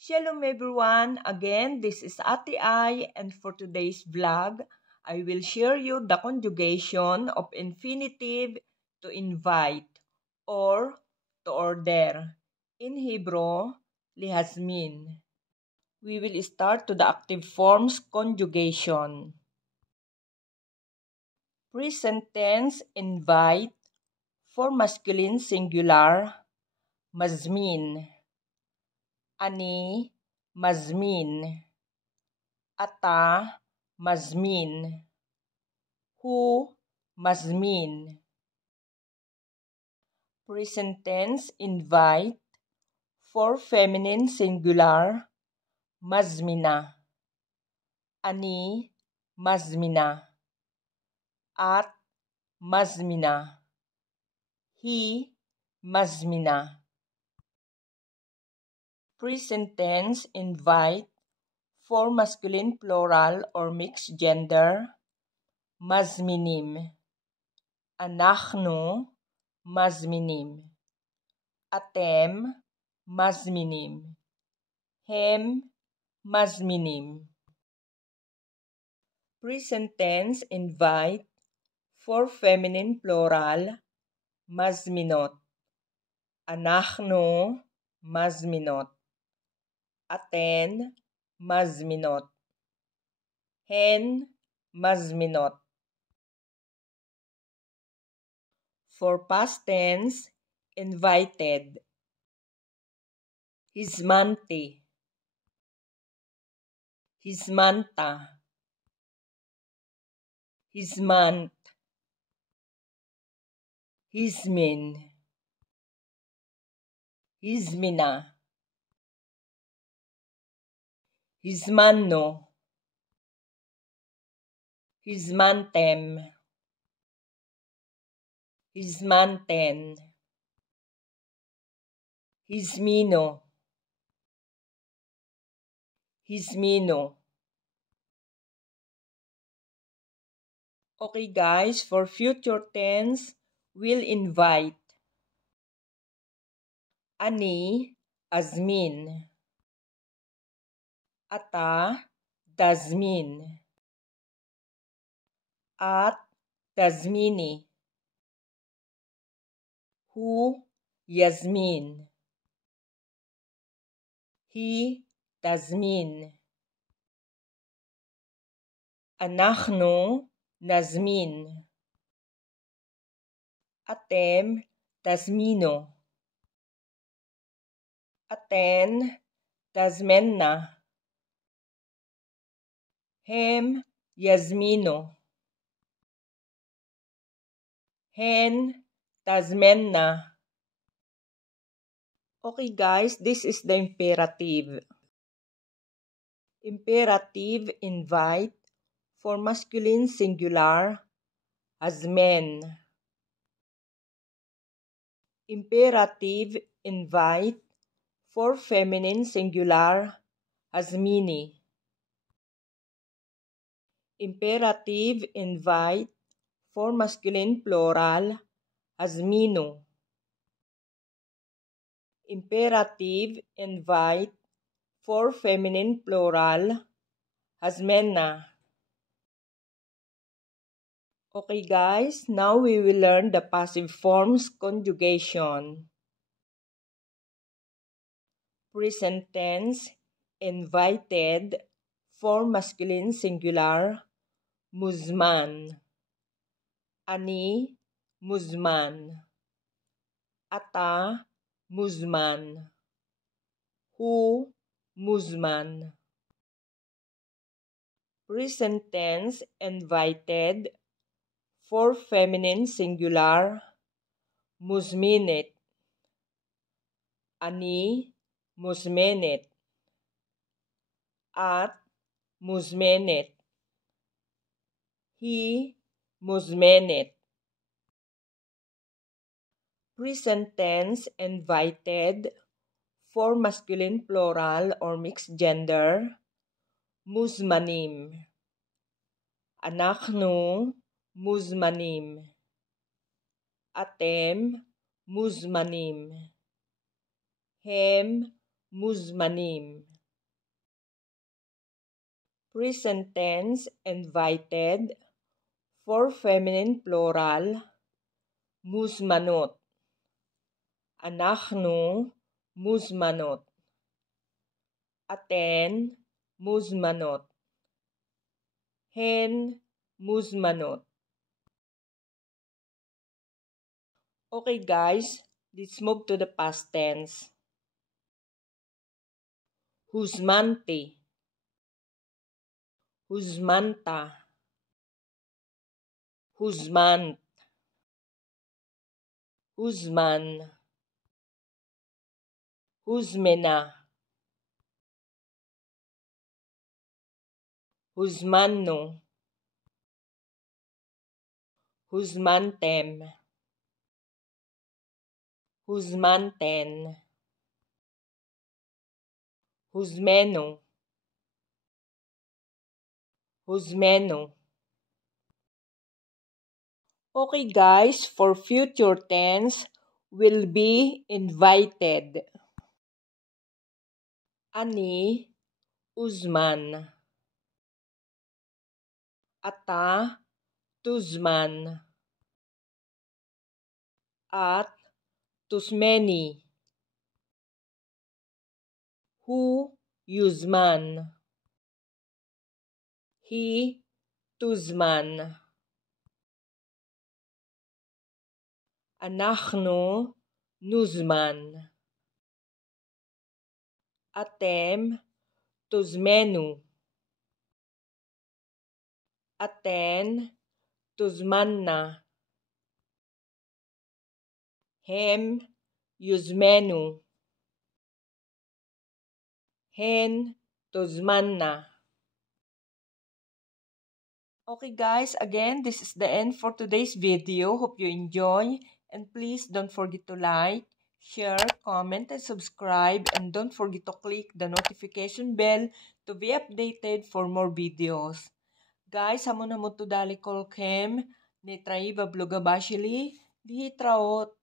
Shalom everyone! Again, this is Ate Ai, and for today's vlog, I will share you the conjugation of infinitive to invite or to order. In Hebrew, Lehazmin. We will start to the active forms conjugation. Present tense invite for masculine singular, mazmin. Ani, mazmin. Ata, mazmin. Hu, mazmin. Present tense invite for feminine singular, mazmina. Ani, mazmina. At, mazmina. Hi, mazmina. Present tense invite for masculine plural or mixed gender, mazminim. Anachnu, mazminim. Atem, mazminim. Hem, mazminim. Present tense invite for feminine plural, mazminot. Anachnu, mazminot. Aten, mazminot. Hen, mazminot. For past tense, invited. Hizmanti. Hizmanta. Hizmant. Hizmin. Hizmina. Hizmanno. Hizmantem. Hizmanten. Hizmino. Hizmino. Okay guys, for future tense, we'll invite. Ani, azmin. Ata, dazmin. At, dazmini. Hu, Yasmin. Hi, tazmin. Anachnu, nazmin. Atem, tazmino. Aten, tazmenna. Hem, Yasmino. Hen, tazmenna. Okay guys, this is the imperative. Imperative invite for masculine singular, hazmen. Imperative invite for feminine singular, hazmini. Imperative invite for masculine plural, hazmino. Imperative invite for feminine plural, hazmenna. Okay guys, now we will learn the passive forms conjugation. Present tense invited for masculine singular, muzman. Ani, muzman. Ata, muzman. Hu, muzman. Present tense invited for feminine singular, muzminit. Ani, muzmenit. At, muzmenit. Hi, muzmenit. Present tense invited for masculine plural or mixed gender, muzmanim. Anachnu, muzmanim. Atem, muzmanim. Hem, muzmanim. Present tense, invited. For feminine plural, muzmanot. אנחנו מוזמנות. אתן מוזמנות. הן מוזמנות. Okay guys, let's move to the past tense. Huzmante. Huzmanta. Huzmant. Huzman. Huzmena. Huzmanno. Huzmantem. Huzmanten. Huzmeno. Huzmeno. Okay guys, for future tense, will be invited. Ani Uzman. Ata Tuzman. At Tuzmeni. Hu Yuzman. He Tuzman. אנחנו נוזמן. אתם תוזמנו. אתן תוזמנה. הם יוזמנו. הן תוזמנה. Okay guys, again, this is the end for today's video. Hope you enjoy. And please don't forget to like, share, comment, and subscribe. And don't forget to click the notification bell to be updated for more videos. Guys, hamon to dali kolkem, ni traiba blogabashili, di traot.